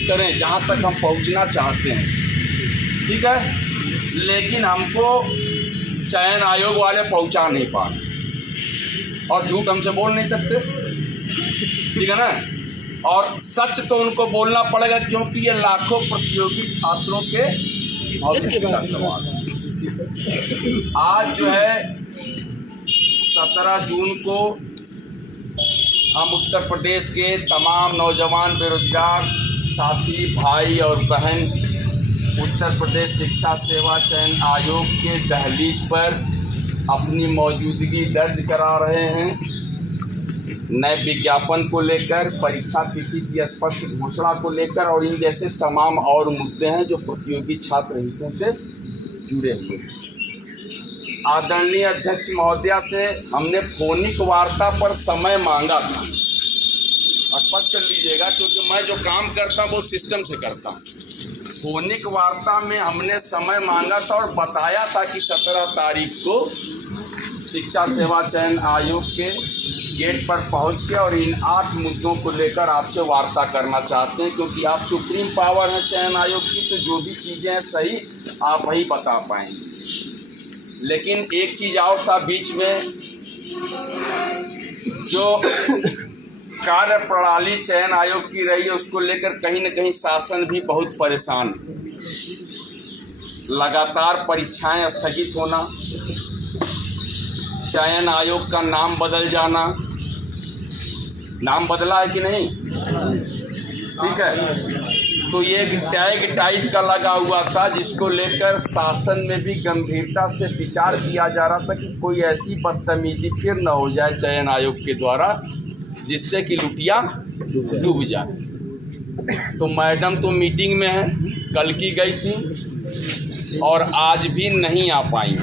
करें जहाँ तक हम पहुँचना चाहते हैं, ठीक है, लेकिन हमको चयन आयोग वाले पहुँचा नहीं पाए और झूठ हमसे बोल नहीं सकते, ठीक है ना। और सच तो उनको बोलना पड़ेगा क्योंकि ये लाखों प्रतियोगी छात्रों के भविष्य का सवाल है। आज जो है 17 जून को हम उत्तर प्रदेश के तमाम नौजवान बेरोजगार साथी भाई और बहन उत्तर प्रदेश शिक्षा सेवा चयन आयोग के दहलीज पर अपनी मौजूदगी दर्ज करा रहे हैं। नए विज्ञापन को लेकर, परीक्षा तिथि की स्पष्ट घोषणा को लेकर और इन जैसे तमाम और मुद्दे हैं जो प्रतियोगी छात्र हितों से जुड़े हुए हैं। आदरणीय अध्यक्ष महोदया से हमने फोनिक वार्ता पर समय मांगा था, स्पष्ट कर लीजिएगा क्योंकि मैं जो काम करता हूँ वो सिस्टम से करता हूँ। फोनिक वार्ता में हमने समय मांगा था और बताया था कि 17 तारीख को शिक्षा सेवा चयन आयोग के गेट पर पहुंच के और इन 8 मुद्दों को लेकर आपसे वार्ता करना चाहते हैं, क्योंकि आप सुप्रीम पावर हैं चयन आयोग की, तो जो भी चीज़ें हैं सही आप वही बता पाएंगे। लेकिन एक चीज़ और था बीच में, जो कार्य प्रणाली चयन आयोग की रही है उसको लेकर कहीं न कहीं शासन भी बहुत परेशान है। लगातार परीक्षाएं स्थगित होना, चयन आयोग का नाम बदल जाना, नाम बदला है कि नहीं, ठीक है, तो ये एक टैग टाइप का लगा हुआ था जिसको लेकर शासन में भी गंभीरता से विचार किया जा रहा था कि कोई ऐसी बदतमीजी फिर न हो जाए चयन आयोग के द्वारा जिससे कि लुटिया डूब जाए। तो मैडम तो मीटिंग में है, कल की गई थी और आज भी नहीं आ पाई।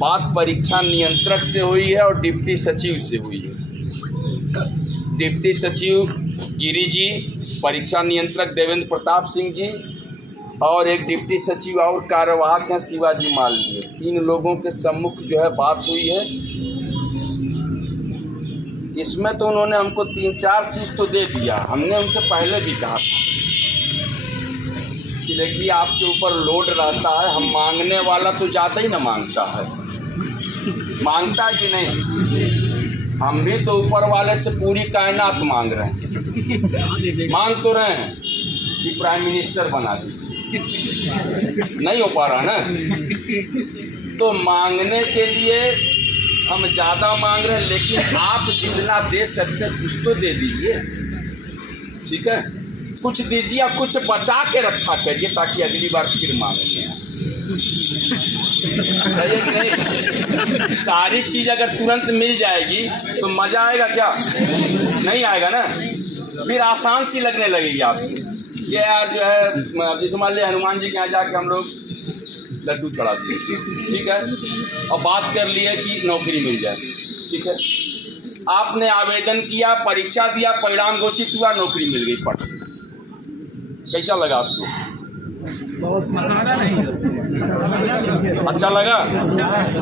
बात परीक्षा नियंत्रक से हुई है और डिप्टी सचिव से हुई है। डिप्टी सचिव गिरी जी, परीक्षा नियंत्रक देवेंद्र प्रताप सिंह जी और एक डिप्टी सचिव और कार्यवाहक हैं शिवाजी मालवीय। 3 लोगों के सम्मुख जो है बात हुई है। इसमें तो उन्होंने हमको 3-4 चीज़ तो दे दिया। हमने उनसे पहले भी कहा था कि देखिए आपके ऊपर लोड रहता है, हम मांगने वाला तो ज़्यादा ही ना मांगता है, मांगता है कि नहीं, हम भी तो ऊपर वाले से पूरी कायनात मांग रहे हैं, मांग तो रहे हैं कि प्राइम मिनिस्टर बना दे, नहीं हो पा रहा ना। तो मांगने के लिए हम ज़्यादा मांग रहे हैं, लेकिन आप जितना दे सकते हैं कुछ तो दे दीजिए, ठीक है, कुछ दीजिए, कुछ बचा के रखा करिए ताकि अगली बार फिर मांगेंगे। सही है कि नहीं? सारी चीज़ अगर तुरंत मिल जाएगी तो मज़ा आएगा क्या? नहीं आएगा ना, फिर आसान सी लगने लगेगी आपको। ये यार जो है जैसे मान लिया हनुमान जी के यहाँ जाके हम लोग लड्डू चढ़ा दिए, ठीक है, और बात कर लिए कि नौकरी मिल जाए, ठीक है, आपने आवेदन किया, परीक्षा दिया, परिणाम घोषित हुआ, नौकरी मिल गई पट से। कैसा लगा आपको? बहुत मसाला नहीं, अच्छा लगा?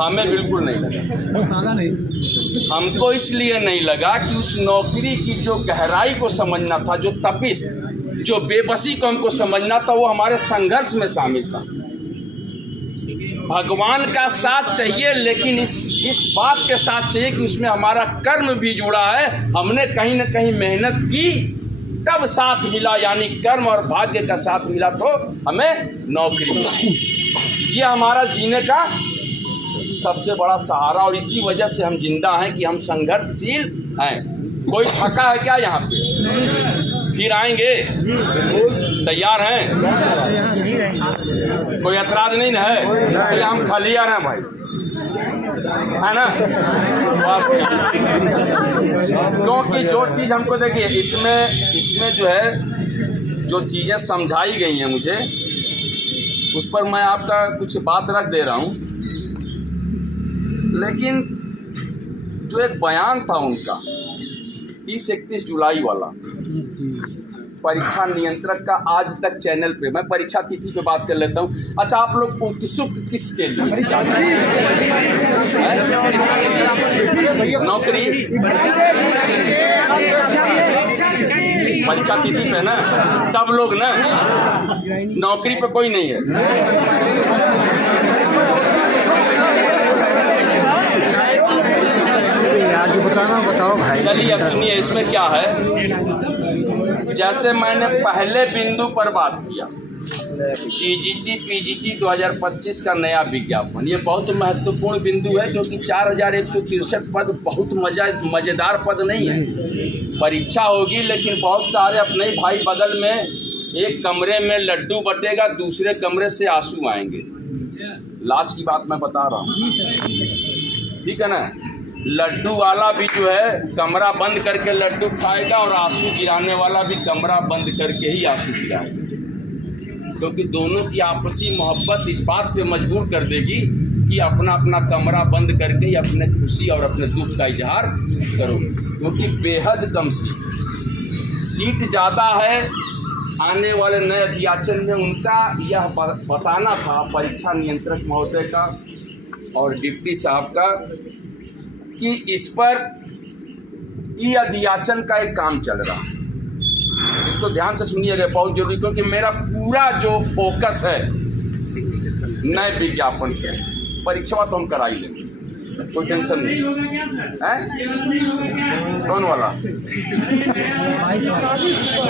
हमें बिल्कुल नहीं लगा, मसाला नहीं। हमको इसलिए नहीं लगा कि उस नौकरी की जो गहराई को समझना था, जो तपिश, जो बेबसी को हमको समझना था, वो हमारे संघर्ष में शामिल था। भगवान का साथ चाहिए, लेकिन इस बात के साथ चाहिए कि उसमें हमारा कर्म भी जुड़ा है। हमने कहीं न कहीं मेहनत की तब साथ मिला, यानी कर्म और भाग्य का साथ मिला तो हमें नौकरी मिली। ये हमारा जीने का सबसे बड़ा सहारा, और इसी वजह से हम जिंदा हैं कि हम संघर्षशील हैं। कोई थका है क्या यहाँ पे? फिर आएंगे, तैयार हैं? कोई ऐतराज नहीं ना है? तो हम खलियार हैं भाई, है ना? बस क्योंकि जो चीज़ हमको देखिए इसमें जो है जो चीज़ें समझाई गई हैं मुझे, उस पर मैं आपका कुछ बात रख दे रहा हूँ। लेकिन जो एक बयान था उनका 30-31 जुलाई वाला, परीक्षा नियंत्रक का, आज तक चैनल पे, मैं परीक्षा तिथि पे बात कर लेता हूँ। अच्छा, आप लोग उत्सुक किसके लिए? नौकरी, परीक्षा तिथि पे ना सब लोग ना, नौकरी पे कोई नहीं है। आज बताओ भाई। चलिए अब सुनिए इसमें क्या है। जैसे मैंने पहले बिंदु पर बात किया, टीजीटी पीजीटी 2025 का नया विज्ञापन, ये बहुत महत्वपूर्ण बिंदु है क्योंकि 4163 पद बहुत मज़ेदार पद नहीं है। परीक्षा होगी लेकिन बहुत सारे अपने भाई बगल में एक कमरे में लड्डू बटेगा, दूसरे कमरे से आंसू आएंगे। लाज की बात मैं बता रहा हूँ, ठीक है ना। लड्डू वाला भी जो है कमरा बंद करके लड्डू खाएगा और आंसू गिराने वाला भी कमरा बंद करके ही आंसू गिराएगा, क्योंकि दोनों की आपसी मोहब्बत इस बात पे मजबूर कर देगी कि अपना अपना कमरा बंद करके ही अपने खुशी और अपने दुख का इजहार करो। क्योंकि बेहद कम सीट ज़्यादा है आने वाले नए अध्याचन में, उनका यह बताना था परीक्षा नियंत्रक महोदय का और डिप्टी साहब का कि इस पर ई अध्याचन का एक काम चल रहा है। इसको ध्यान से सुनिएगा, बहुत जरूरी, क्योंकि मेरा पूरा जो फोकस है नए विज्ञापन के। परीक्षा तो हम करा ही लेंगे, कोई टेंशन नहीं है। कौन वाला?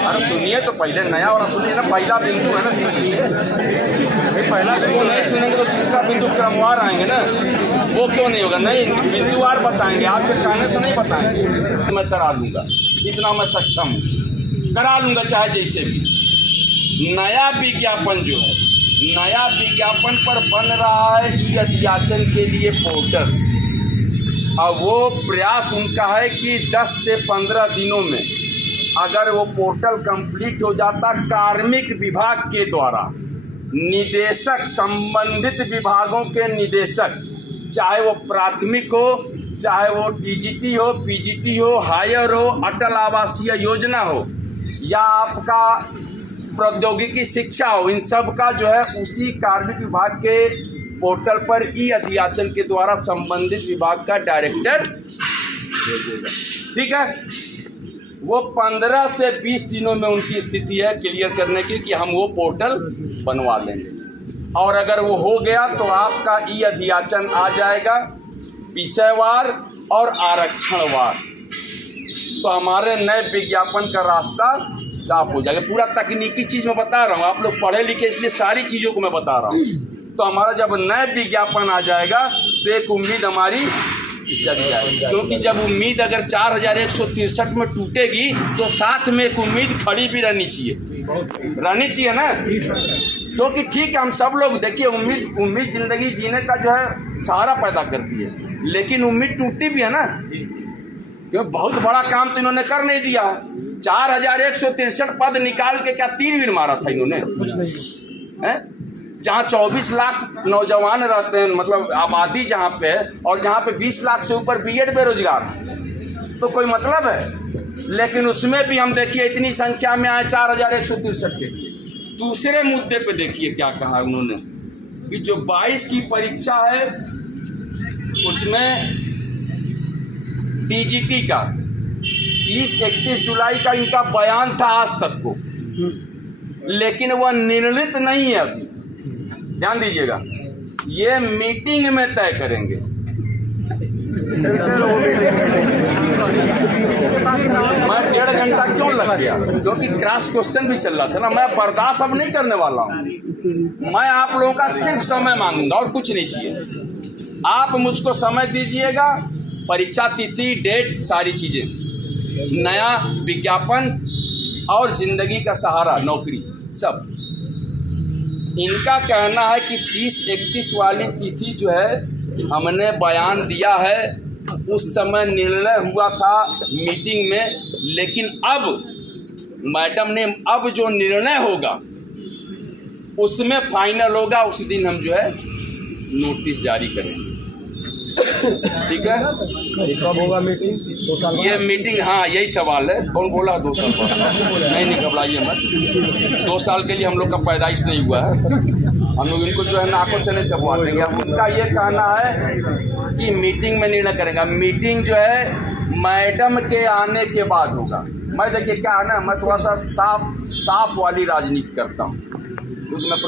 अरे सुनिए तो पहले नया वाला सुनिए ना, पहला बिंदु है ना, सुनिए। पहला इसको नहीं सुनेंगे तो दूसरा बिंदु क्रमवार आएंगे ना, वो क्यों नहीं होगा? नहीं, बिंदुवार बताएंगे, आपके कहने से नहीं बताएंगे। मैं करा लूँगा, इतना मैं सक्षम हूँ, करा लूँगा चाहे जैसे भी। नया विज्ञापन जो है, नया विज्ञापन पर बन रहा है कि अध्याचन के लिए पोर्टल, और वो प्रयास उनका है कि 10 से 15 दिनों में अगर वो पोर्टल कंप्लीट हो जाता, कार्मिक विभाग के द्वारा निदेशक, संबंधित विभागों के निदेशक, चाहे वो प्राथमिक हो, चाहे वो टीजीटी हो, पीजीटी हो, हायर हो, अटल आवासीय योजना हो, या आपका प्रौद्योगिकी शिक्षा हो, इन सब का जो है उसी कार्मिक विभाग के पोर्टल पर ई अध्याचन के द्वारा संबंधित विभाग का डायरेक्टर भेजेगा। ठीक है, वो 15 से 20 दिनों में उनकी स्थिति है क्लियर करने की कि हम वो पोर्टल बनवा लेंगे, और अगर वो हो गया तो आपका ई अध्याचन आ जाएगा विषयवार और आरक्षणवार। तो हमारे नए विज्ञापन का रास्ता साफ हो जाएगा। पूरा तकनीकी चीज़ मैं बता रहा हूँ, आप लोग पढ़े लिखे इसलिए सारी चीज़ों को मैं बता रहा हूँ। तो हमारा जब नए विज्ञापन आ जाएगा तो एक उम्मीद हमारी जग जाएगी, क्योंकि जब उम्मीद अगर 4163 में टूटेगी तो साथ में एक उम्मीद खड़ी भी रहनी चाहिए ना। क्योंकि ठीक है, हम सब लोग देखिए, उम्मीद जिंदगी जीने का जो है सहारा पैदा करती है, लेकिन उम्मीद टूटती भी है ना, क्योंकि बहुत बड़ा काम तो इन्होंने कर नहीं दिया। 4163 पद निकाल के क्या 3 वीर मारा था इन्होंने? जहाँ 24 लाख नौजवान रहते हैं, मतलब आबादी जहाँ पे है, और जहाँ पे 20 लाख से ऊपर बीएड बेरोजगार, तो कोई मतलब है? लेकिन उसमें भी हम देखिए इतनी संख्या में आए 4163 के लिए। दूसरे मुद्दे पे देखिए क्या कहा उन्होंने कि जो 22 की परीक्षा है उसमें टीजीटी का 30-31 जुलाई का इनका बयान था आज तक को, लेकिन वह निर्णित नहीं है अभी। ध्यान दीजिएगा, ये मीटिंग में तय करेंगे। मैं 1.5 घंटा क्यों लग गया? क्योंकि क्रॉस क्वेश्चन भी चल रहा था ना। मैं बर्दाश्त अब नहीं करने वाला हूँ, मैं आप लोगों का सिर्फ समय मांगूंगा और कुछ नहीं चाहिए। आप मुझको समय दीजिएगा, परीक्षा तिथि, डेट, सारी चीज़ें, नया विज्ञापन और जिंदगी का सहारा, नौकरी, सब। इनका कहना है कि 30-31 वाली तिथि जो है हमने बयान दिया है, उस समय निर्णय हुआ था मीटिंग में, लेकिन अब मैडम ने अब जो निर्णय होगा उसमें फाइनल होगा, उस दिन हम जो है नोटिस जारी करेंगे। ठीक है, कब होगा मीटिंग? 2 साल ये मीटिंग, हाँ यही सवाल है। कौन बोला 2 साल बाद? नहीं घबराइए मत, 2 साल के लिए हम लोग का पैदाइश नहीं हुआ है। हम लोग इनको जो है नाकों चने चबवा देंगे। अब उनका ये कहना है कि मीटिंग में निर्णय करेंगे। मीटिंग जो है मैडम के आने के बाद होगा, मैं देखिए क्या है ना, मैं थोड़ा सा साफ वाली राजनीति करता हूँ, क्योंकि मैं